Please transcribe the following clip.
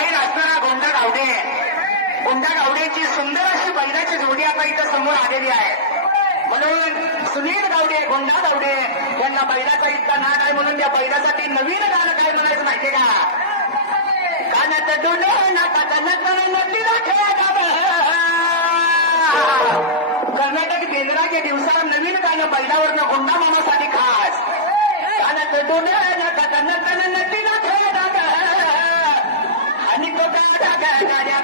बाहेर असणारा गोंडा गावडे, गोंडा गावडेची सुंदर अशी बैलाची जोडी आता इथं समोर आलेली आहे. म्हणून सुनील गावडे, गोंडा गावडे यांना बैलाचा इतका नाद आहे म्हणून त्या बैलासाठी नवीन गाणं काय म्हणायचं माहितीये का? कानात डोले नाकात नटली कर्नाटक बेंद्राच्या दिवसाला नवीन गाणं बैलावरनं गोंडा मामासाठी खास. कानात डोले नाकात नटली आणि तो गाड्या